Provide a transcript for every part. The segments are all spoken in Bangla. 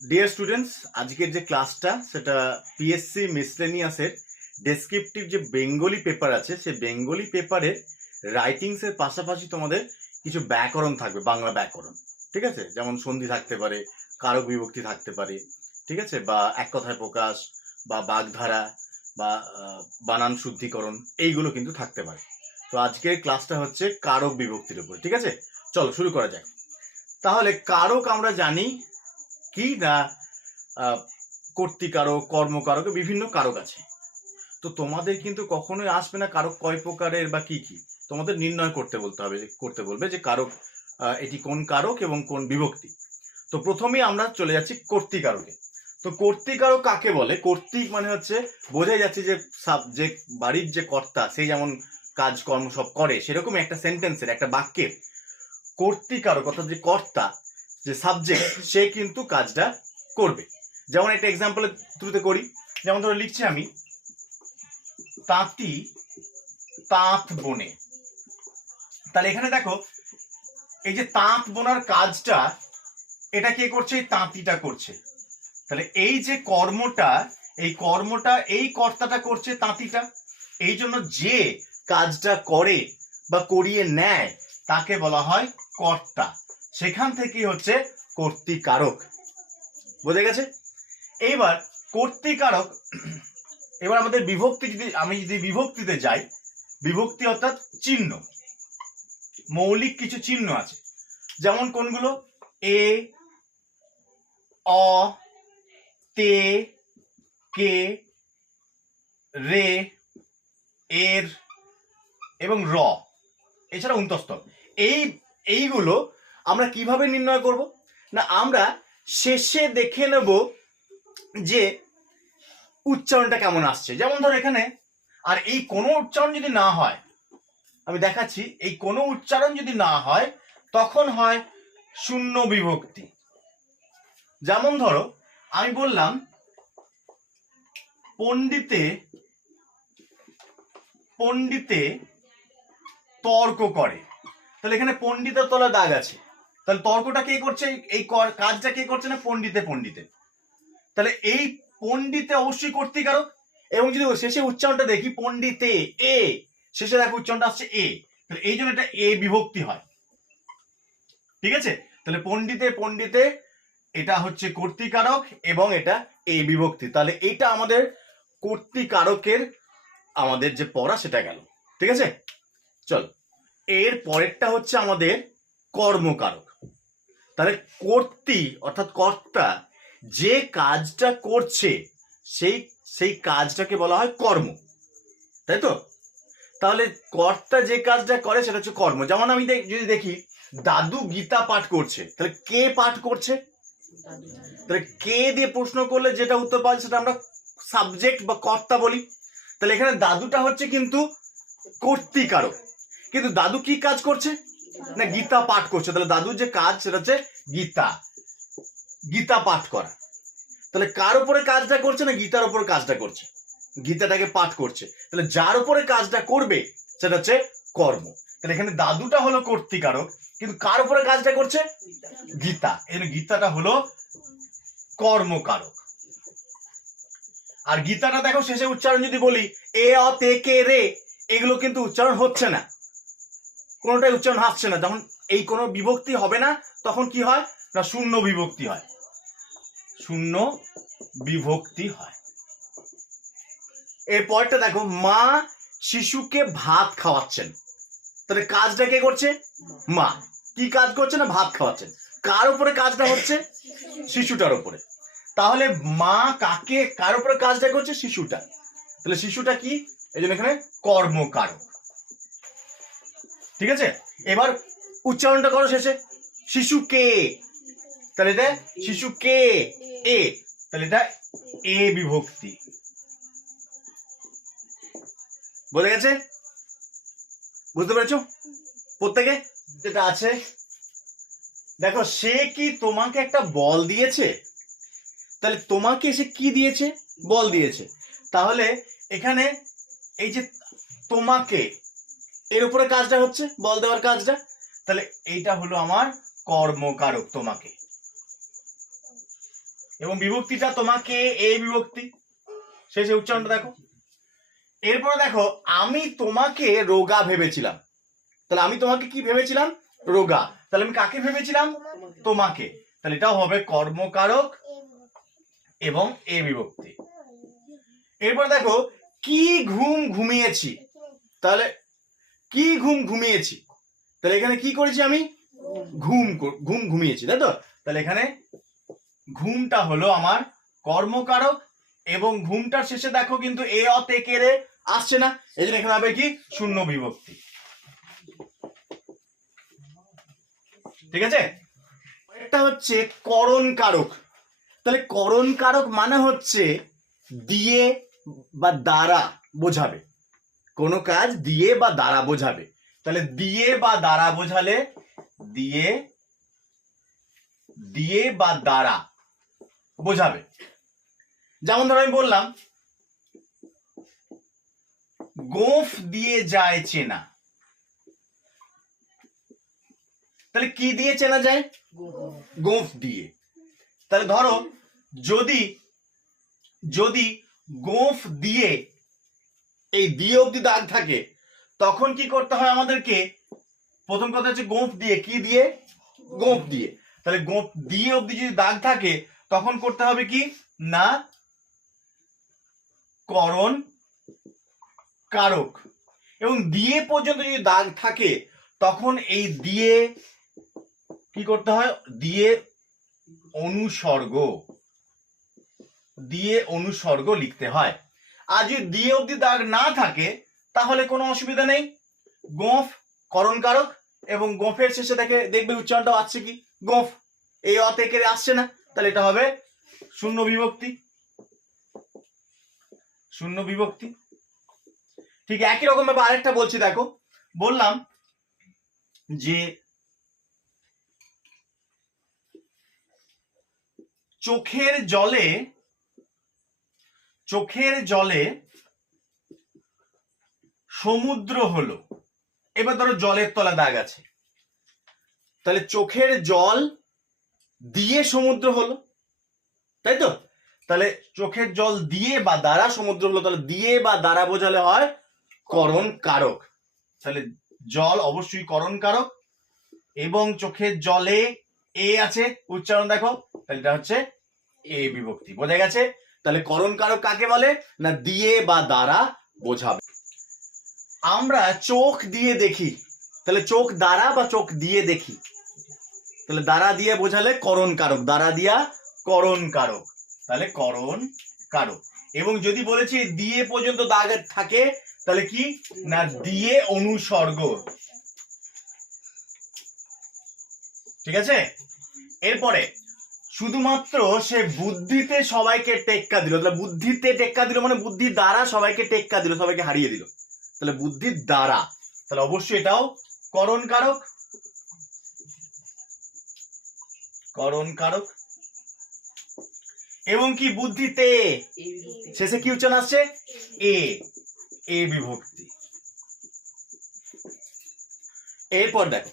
ডিয়ার স্টুডেন্টস, আজকের যে ক্লাসটা সেটা পিএসসি মিসলেনিয়াসের ডেসক্রিপটিভ যে বেঙ্গলি পেপার আছে সেই বেঙ্গলি পেপারের রাইটিংসের পাশাপাশি তোমাদের কিছু ব্যাকরণ থাকবে, বাংলা ব্যাকরণ। ঠিক আছে, যেমন সন্ধি থাকতে পারে, কারক বিভক্তি থাকতে পারে, ঠিক আছে, বা এক কথায় প্রকাশ বা বাগধারা বা বানান শুদ্ধিকরণ, এইগুলো কিন্তু থাকতে পারে। তো আজকের ক্লাসটা হচ্ছে কারক বিভক্তির উপর। ঠিক আছে, চলো শুরু করা যাক। তাহলে কারক আমরা জানি কি না, কর্তৃকারক, কর্মকারক, বিভিন্ন কারক আছে। তো তোমাদের কিন্তু কখনোই আসবে না কারক কয় প্রকারের বা কি কি, তোমাদের নির্ণয় করতে বলবে যে কারক এটি কোন কারক এবং কোন বিভক্তি। তো প্রথমেই আমরা চলে যাচ্ছি কর্তৃকারকে। তো কর্তৃকারক কাকে বলে? কর্তৃক মানে হচ্ছে বোঝাই যাচ্ছে যে যে বাড়ির যে কর্তা, সেই যেমন কাজকর্ম সব করে, সেরকম একটা সেন্টেন্সের, একটা বাক্যের কর্তৃকারক অর্থাৎ যে কর্তা, যে সাবজেক্ট, সে কিন্তু কাজটা করবে। যেমন একটা এক্সাম্পলের থ্রুতে করি, যেমন ধরো লিখছি আমি তাঁতি তাঁত বোনে। তাহলে এখানে দেখো এই যে তাঁত বোনার কাজটা, এটা কে করছে? এই তাঁতিটা করছে। তাহলে এই যে কর্মটা, এই কর্তাটা করছে তাঁতিটা। এই জন্য যে কাজটা করে বা করিয়ে নেয় তাকে বলা হয় কর্তা। সেখান থেকেই হচ্ছে কর্তৃকারক। বোঝা গেছে? এইবার কর্তৃকারক, এবার আমাদের বিভক্তি, আমি যদি বিভক্তিতে যাই, বিভক্তি অর্থাৎ চিহ্ন, মৌলিক কিছু চিহ্ন আছে। যেমন কোনগুলো? এ, অ, তে, কে, রে, এর এবং র, এছাড়া অন্তস্থ। এইগুলো আমরা কিভাবে নির্ণয় করব? না, আমরা শেষে দেখে নেব যে উচ্চারণটা কেমন আসছে। যেমন ধরো এখানে, আর এই কোনো উচ্চারণ যদি না হয়, আমি দেখাচ্ছি, এই কোনো উচ্চারণ যদি না হয় তখন হয় শূন্য বিভক্তি। যেমন ধরো আমি বললাম পণ্ডিতে পণ্ডিতে তর্ক করে। তাহলে এখানে পণ্ডিতের তলা দাগ আছে, তাহলে তর্কটা কে করছে? এই কাজটা কে করছে? না পণ্ডিতে। তাহলে এই পণ্ডিতে অবশ্যই কর্তৃকারক। এবং যদি শেষে উচ্চারণটা দেখি পণ্ডিতে, এ, শেষে দেখো উচ্চারণটা আসছে এ, তাহলে এই জন্য এটা এ বিভক্তি হয়। ঠিক আছে, তাহলে পণ্ডিতে এটা হচ্ছে কর্তৃকারক এবং এটা এ বিভক্তি। তাহলে এটা আমাদের কর্তৃকারকের আমাদের যে পড়া সেটা গেল। ঠিক আছে, চল এর পরেরটা হচ্ছে আমাদের কর্মকারক। তাহলে কর্তৃ অর্থাৎ কর্তা যে কাজটা করছে সেই কাজটাকে বলা হয় কর্ম, তাই তো? তাহলে কর্তা যে কাজটা করে সেটা হচ্ছে কর্ম। যেমন আমি যদি দেখি দাদু গীতা পাঠ করছে, তাহলে কে পাঠ করছে? তাহলে কে দিয়ে প্রশ্ন করলে যেটা উত্তর পাওয়া যায় সেটা আমরা সাবজেক্ট বা কর্তা বলি। তাহলে এখানে দাদুটা হচ্ছে কিন্তু কর্তৃকারক, কিন্তু দাদু কি কাজ করছে? না গীতা পাঠ করছে। তাহলে দাদুর যে কাজ সেটা হচ্ছে গীতা পাঠ করা। তাহলে কার উপরে কাজটা করছে? না গীতার উপরে কাজটা করছে, গীতাটাকে পাঠ করছে। তাহলে যার উপরে কাজটা করবে সেটা হচ্ছে কর্ম। তাহলে এখানে দাদুটা হলো কর্তৃকারক, কিন্তু কার উপরে কাজটা করছে? গীতা। এই গীতাটা হলো কর্মকারক। আর গীতাটা দেখো শেষে উচ্চারণ যদি বলি এ, অ, তে, কে, রে, এগুলো কিন্তু উচ্চারণ হচ্ছে না, কোনোটাই উচ্চারণ আসছে না। যখন এই কোনো বিভক্তি হবে না তখন কি হয়? না শূন্য বিভক্তি হয়, শূন্য বিভক্তি হয়। এর পরেরটা দেখো, মা শিশুকে ভাত খাওয়াচ্ছেন। তাহলে কাজটা কে করছে? মা। কি কাজ করছে? না ভাত খাওয়াচ্ছেন। কার উপরে কাজটা হচ্ছে? শিশুটার উপরে। তাহলে মা কার উপরে কাজটা করছে? শিশুটা। তাহলে শিশুটা কি? এই জন্য এখানে কর্মকারক। ঠিক আছে, এবার উচ্চারণটা করো শেষে শিশুকে। তাহলে এটা শিশুকে এ, তাহলে এটা এ বিভক্তি। বোঝা গেছে? বুঝতে পেরেছো প্রত্যেকে? যেটা আছে দেখো, সে কি তোমাকে একটা বল দিয়েছে? তাহলে তোমাকে সে কি দিয়েছে? বল দিয়েছে। তাহলে এখানে এই যে তোমাকে, এর উপরে কাজটা হচ্ছে বল দেওয়ার কাজটা, তাহলে এইটা হলো আমার কর্মকারক তোমাকে। এবং বিভক্তিটা তোমাকে এ বিভক্তি, শেষে উচ্চারণটা দেখো। এরপরে দেখো, আমি তোমাকে রোগা ভেবেছিলাম। তাহলে আমি তোমাকে কি ভেবেছিলাম? রোগা। তাহলে আমি কাকে ভেবেছিলাম? তোমাকে। তাহলে এটাও হবে কর্মকারক এবং এ বিভক্তি। এরপর দেখো, কি ঘুম ঘুমিয়েছি। তাহলে কি ঘুম ঘুমিয়েছি, তাহলে এখানে কি করেছি আমি? ঘুম ঘুমিয়েছি, তাই তো? তাহলে এখানে ঘুমটা হলো আমার কর্মকারক এবং ঘুমটার শেষে দেখো কিন্তু এ অ তে কে রে আসছে না, এই জন্য এখানে হবে কি? শূন্য বিভক্তি। ঠিক আছে? এটা হচ্ছে করণ কারক। তাহলে করণ কারক মানে হচ্ছে দিয়ে বা দ্বারা বোঝাবে, কোনো কাজ দিয়ে বা দ্বারা বোঝাবে। তাহলে দিয়ে বা দ্বারা বোঝালে দিয়ে দিয়ে বা দ্বারা বোঝাবে। যেমন ধরো আমি বললাম গোঁফ দিয়ে যায় চেনা। তাহলে কি দিয়ে চেনা যায়? গোঁফ দিয়ে। তাহলে ধরো যদি যদি গোঁফ দিয়ে এই দিয়ে অবধি দাগ থাকে, তখন কি করতে হয় আমাদেরকে? প্রথম কথা হচ্ছে গোঁফ দিয়ে, কি দিয়ে? গোঁফ দিয়ে। তাহলে গোঁফ দিয়ে অবধি যদি দাগ থাকে, তখন করতে হবে কি না করণ কারক। এবং দিয়ে পর্যন্ত যদি দাগ থাকে, তখন এই দিয়ে কি করতে হয়? দিয়ে অনুসর্গ, দিয়ে অনুসর্গ লিখতে হয়। আর যদি দিয়ে অবধি দাগ না থাকে, তাহলে কোনো অসুবিধা নেই, গোঁফ করণ কারক এবং গোঁফের শেষে দেখবে উচ্চারণটাও আসছে কি? গোঁফ। এই অ থেকে আসছে না, তাহলে এটা হবে শূন্য বিভক্তি। শূন্য বিভক্তি। ঠিক একই রকম ভাবে আরেকটা বলছি, দেখো বললাম যে চোখের জলে সমুদ্র হলো। এবার ধরো জলের তলা দাগ আছে, তাহলে চোখের জল দিয়ে সমুদ্র হলো, তাই তো? তাহলে চোখের জল দিয়ে বা দ্বারা সমুদ্র হলো, তাহলে দিয়ে বা দ্বারা বোঝালে হয় করণ কারক। তাহলে জল অবশ্যই করণ কারক এবং চোখের জলে এ আছে, উচ্চারণ দেখো, তাহলে এটা হচ্ছে এ বিভক্তি। বোঝা গেছে? তাহলে করণ কারক কাকে বলে? না দিয়ে বা দ্বারা বোঝাবে। আমরা চোখ দিয়ে দেখি, তাহলে চোখ দ্বারা বা চোখ দিয়ে দেখি, তাহলে দ্বারা দিয়ে বোঝালে করণ কারক, দ্বারা দিয়া করণ কারক, তাহলে করণ কারক। এবং যদি বলেছি দিয়ে পর্যন্ত দাগ থাকে, তাহলে কি না দিয়ে অনুসর্গ। ঠিক আছে? এরপরে শুধুমাত্র সে বুদ্ধিতে সবাইকে টেক্কা দিল। তাহলে বুদ্ধিতে টেক্কা দিল মানে বুদ্ধির দ্বারা সবাইকে টেক্কা দিল, সবাইকে হারিয়ে দিল। তাহলে বুদ্ধির দ্বারা, তাহলে অবশ্যই এটাও করণ কারক। করণ কারক। এবং কি বুদ্ধিতে শেষে কি উচ্চারণ আসছে? এ, এ বিভক্তি। এরপর দেখো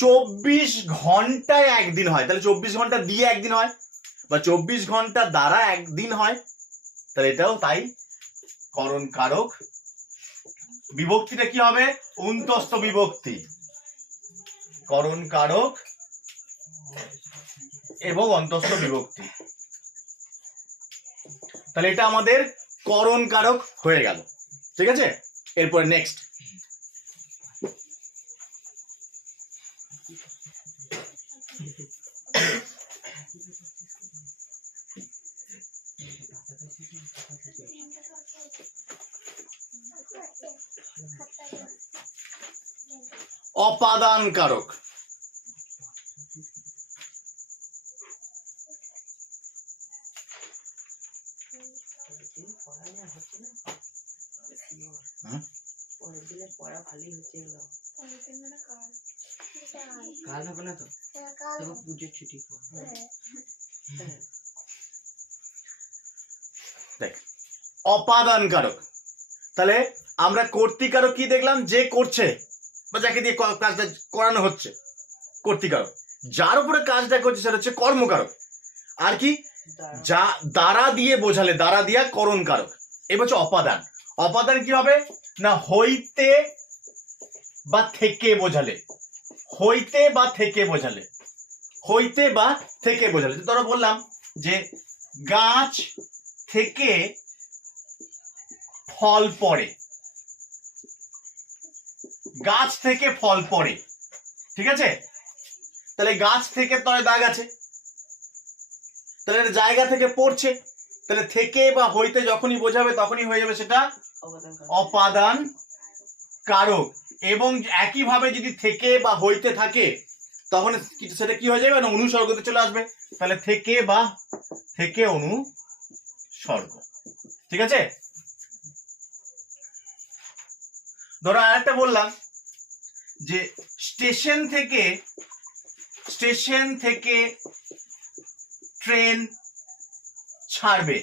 24 ঘন্টায় একদিন হয়, তাহলে 24 ঘন্টা দিয়ে একদিন হয় বা 24 ঘন্টা দ্বারা একদিন হয়, তাহলে এটাও তাই করণ কারক। বিভক্তিটা কি হবে? অন্তস্থ বিভক্তি। করণ কারক এবং অন্তস্থ বিভক্তি। তাহলে এটা আমাদের করণ কারক হয়ে গেল। ঠিক আছে? এরপরে নেক্সট অপাদান কারক। কাল হবে না তো? পুজোর ছুটি দেখ, অপাদান কারক। তাহলে আমরা কর্তৃকারক কি দেখলাম? যে করছে বা যাকে দিয়ে কাজটা করানো হচ্ছে, কর্তৃকারক। যার উপরে কাজটা করছে সেটা হচ্ছে কর্মকারক। আর কি যা দ্বারা দিয়ে বোঝালে, দ্বারা দিয়া করণ কারক। এবার হচ্ছে অপাদান। অপাদান কি হবে না হইতে বা থেকে বোঝালে, হইতে বা থেকে বোঝালে, হইতে বা থেকে বোঝালে। ধরো বললাম যে গাছ থেকে ফল পড়ে, গাছ থেকে ফল পড়ে, ঠিক আছে? তাহলে গাছ থেকে তলে দাগ আছে, তাহলে এটা জায়গা থেকে পড়ছে, তাহলে থেকে বা হইতে যখনই বোঝাবে তখনই হয়ে যাবে সেটা অপাদান কারক। এবং একইভাবে যদি থেকে বা হইতে থাকে তখন সেটা কি হয়ে যাবে না অনুসর্গতে চলে আসবে, তাহলে থেকে বা থেকে অনুসর্গ, ঠিক আছে? ধরো আরেকটা বললাম যে স্টেশন থেকে ট্রেন ছাড়বে,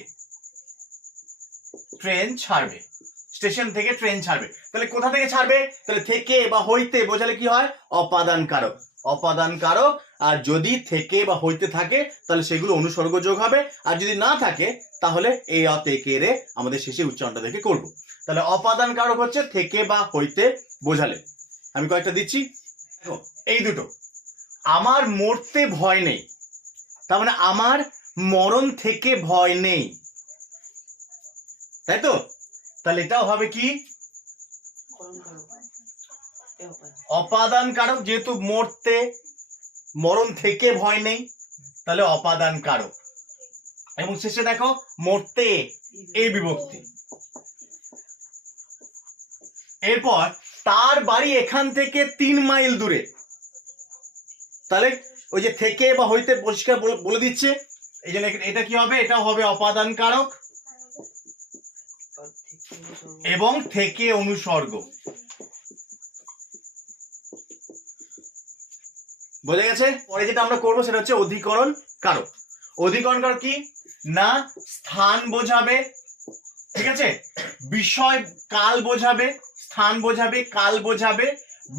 ট্রেন ছাড়বে, স্টেশন থেকে ট্রেন ছাড়বে। তাহলে কোথা থেকে ছাড়বে? তাহলে থেকে বা হইতে বোঝালে কি হয় অপাদান কারক, অপাদান কারক। আর যদি থেকে বা হইতে থাকে তাহলে সেগুলো অনুসর্গ যোগ হবে, আর যদি না থাকে তাহলে এই অতেকে রে আমাদের শেষে উচ্চারণটা দেখে করব। তাহলে অপাদান কারক হচ্ছে থেকে বা হইতে বোঝালে। আমি কয়েকটা দিচ্ছি, দেখো এই দুটো। আমার মরতে ভয় নেই, তার মানে আমার মরণ থেকে ভয় নেই, তাই তো? তাহলে এটাও হবে কি অপাদান কারক, যেহেতু মরতে মরণ থেকে ভয় নেই তাহলে অপাদান কারক। এবং শেষে দেখো মরতে এই বিভক্তি। এরপর তার বাড়ি এখান থেকে 3 মাইল দূরে, তাহলে ওই যে থেকে বা হইতে পরিষ্কার বলে দিচ্ছে, এই জন্য এটা কি হবে, এটা হবে অপাদান কারক এবং থেকে অনুসর্গ। বোঝা গেছে? পরে যেটা আমরা করবো সেটা হচ্ছে অধিকরণ কারক। অধিকরণ কারক কি না স্থান বোঝাবে, ঠিক আছে? বিষয় কাল বোঝাবে, স্থান বোঝাবে, কাল বোঝাবে,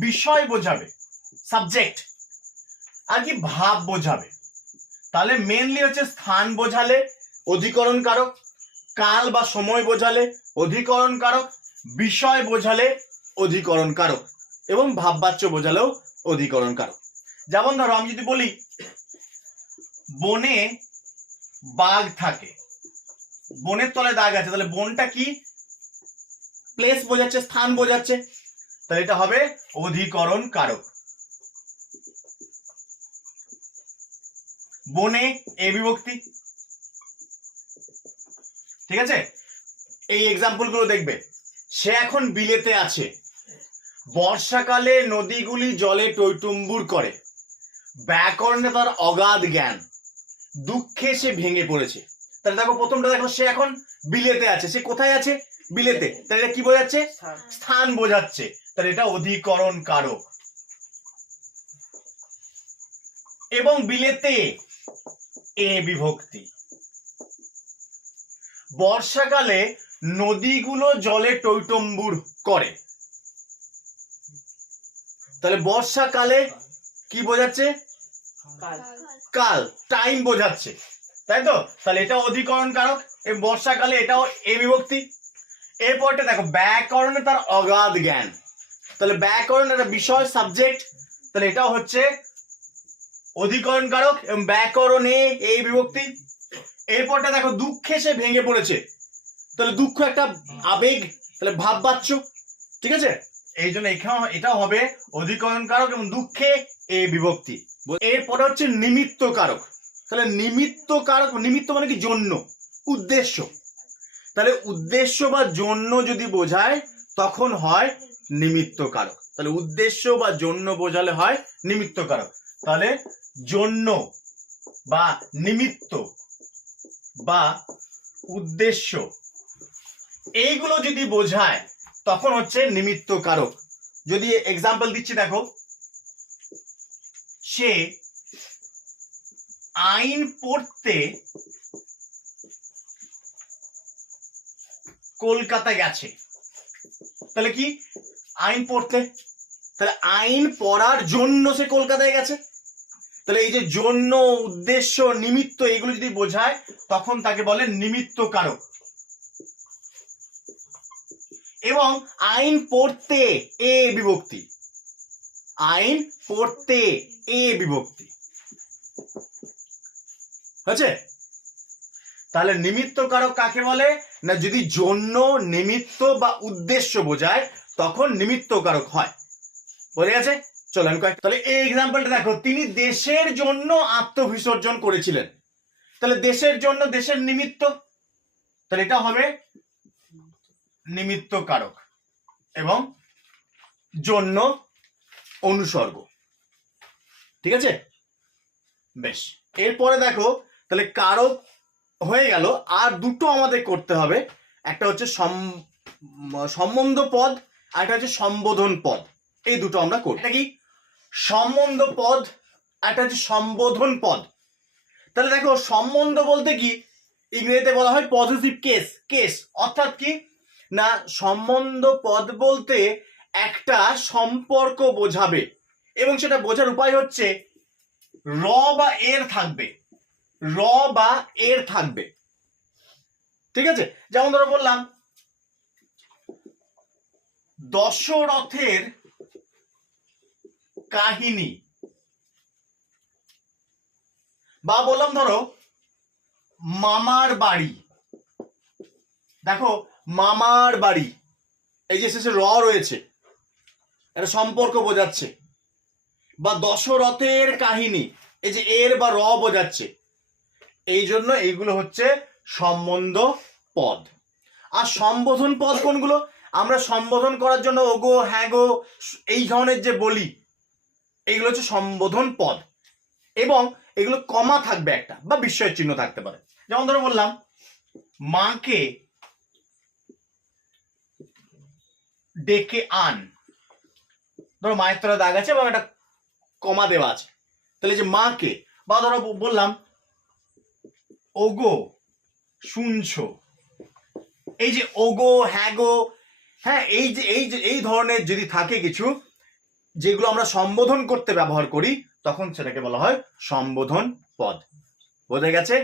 বিষয় বোঝাবে সাবজেক্ট, আর কি ভাব বোঝাবে। তাহলে মেনলি হচ্ছে স্থান বোঝালে অধিকরণ কারক, কাল বা সময় বোঝালে অধিকরণ কারক, বিষয় বোঝালে অধিকরণ কারক, এবং ভাববাচ্য বোঝালেও অধিকরণ কারক। যেমন ধরো আমি যদি বলি বনে বাঘ থাকে, বনের তলে দাগ আছে, তাহলে বনটা কি প্লেস বোঝাচ্ছে, স্থান বোঝাচ্ছে, তাহলে এটা হবে অধিকরণ কারক। বনে এ বিভক্তি, ঠিক আছে? এই এক্সাম্পল গুলো দেখবে। সে এখন বিলেতে আছে, বর্ষাকালে নদীগুলি জলে টইটুম্বুর করে, ব্যাকরণে তার অগাধ জ্ঞান, দুঃখে সে ভেঙে পড়েছে। তাহলে দেখো প্রথমটা দেখো সে এখন বিলেতে আছে, সে কোথায় আছে? বিলেতে। তাহলে এটা কি বোঝাচ্ছে? স্থান বোঝাচ্ছে, তাহলে এটা অধিকরণ কারক। এবং বিলেতে এ বিভক্তি। বর্ষাকালে নদীগুলো জলে টইটম্বুর করে, তাহলে বর্ষাকালে কি বোঝাচ্ছে? কাল, টাইম বোঝাচ্ছে, তাই তো? তাহলে এটা অধিকরণ কারক। এই বর্ষাকালে এটাও এ বিভক্তি। এরপরটা দেখো ব্যাকরণে তার অগাধ জ্ঞান, তাহলে ব্যাকরণ একটা বিষয় সাবজেক্ট, তাহলে এটাও হচ্ছে অধিকরণ কারক এবং ব্যাকরণে এই বিভক্তি। এরপরটা দেখো দুঃখে সে ভেঙে পড়েছে, তাহলে দুঃখ একটা আবেগ, তাহলে ভাববাচ্য, ঠিক আছে? এই জন্য এখানে এটাও হবে অধিকরণ কারক এবং দুঃখে এ বিভক্তি। এরপরে হচ্ছে নিমিত্ত কারক, তাহলে নিমিত্ত কারক, নিমিত্ত মানে কি জন্য, উদ্দেশ্য, তাহলে উদ্দেশ্য বা জন্য যদি বোঝায় তখন হয় নিমিত্ত কারক। তাহলে উদ্দেশ্য বা জন্য বোঝালে হয় নিমিত্ত কারক। তাহলে জন্য বা নিমিত্ত বা উদ্দেশ্য এইগুলো যদি বোঝায় তখন হচ্ছে নিমিত্ত কারক। যদি এক্সাম্পল দিচ্ছি দেখো, সে আইন পড়তে কলকাতা গেছে, তাহলে কি আইন পড়তে, তাহলে আইন পড়ার জন্য সে কলকাতায় গেছে, তাহলে এই যে জন্য, উদ্দেশ্য, নিমিত্ত এগুলো যদি বোঝায় তখন তাকে বলে নিমিত্ত কারক। এবং আইন পড়তে এ বিভক্তি, আইন পড়তে এ বিভক্তি হচ্ছে। তাহলে নিমিত্ত কারক কাকে বলে না, যদি জন্য, নিমিত্ত বা উদ্দেশ্য বোঝায় তখন নিমিত্ত কারক হয়। বোঝা গেছে? চলো আমি কয়েক, তাহলে এই এক্সাম্পলটা দেখো, তিনি দেশের জন্য আত্মবিসর্জন করেছিলেন। তাহলে দেশের জন্য, দেশের নিমিত্ত, তাহলে এটা হবে নিমিত্ত কারক এবং জন্য অনুসর্গ। ঠিক আছে, বেশ। এরপরে দেখো, তাহলে কারক হয়ে গেল, আর দুটো আমাদের করতে হবে, একটা হচ্ছে সম্বন্ধ পদ আর একটা হচ্ছে সম্বোধন পদ। এই দুটো আমরা করি। এটা কি সম্বন্ধ পদ আর একটা হচ্ছে সম্বোধন পদ। তাহলে দেখো, সম্বন্ধ বলতে কি, ইংরেজিতে বলা হয় পজিটিভ কেস, কেস অর্থাৎ কি না, সম্বন্ধ পদ বলতে একটা সম্পর্ক বোঝাবে, এবং সেটা বোঝার উপায় হচ্ছে র বা এর থাকবে, র বা এর থাকবে। ঠিক আছে, যেমন ধরো বললাম দশরথের কাহিনী, বা বললাম ধরো মামার বাড়ি। দেখো, মামার বাড়ি, এই যে শেষে র রয়েছে, এটা সম্পর্ক বোঝাচ্ছে। বা দশরথের কাহিনী, এই যে এর বা র বোঝাচ্ছে। এই জন্য এইগুলো হচ্ছে সম্বন্ধ পদ। আর সম্বোধন পদ কোনগুলো, আমরা সম্বোধন করার জন্য ওগো, হ্যাঁ গো, এই ধরনের যে বলি, এইগুলো হচ্ছে সম্বোধন পদ, এবং এগুলো কমা থাকবে একটা, বা বিস্ময়ের চিহ্ন থাকতে পারে। যেমন ধরো বললাম মাকে ডেকে আন, ধরো মায়ের তলায় দাগ আছে এবং একটা কমা দেওয়া আছে, তাহলে যে মাকে, বা ধরো বললাম ওগো শুনছো, এই যে ওগো, হ্যাঁ গো, হ্যাঁ, এই ধরনের যদি থাকে কিছু যেগুলো আমরা সম্বোধন করতে ব্যবহার করি, তখন সেটাকে বলা হয় সম্বোধন পদ। বোঝা গেছে?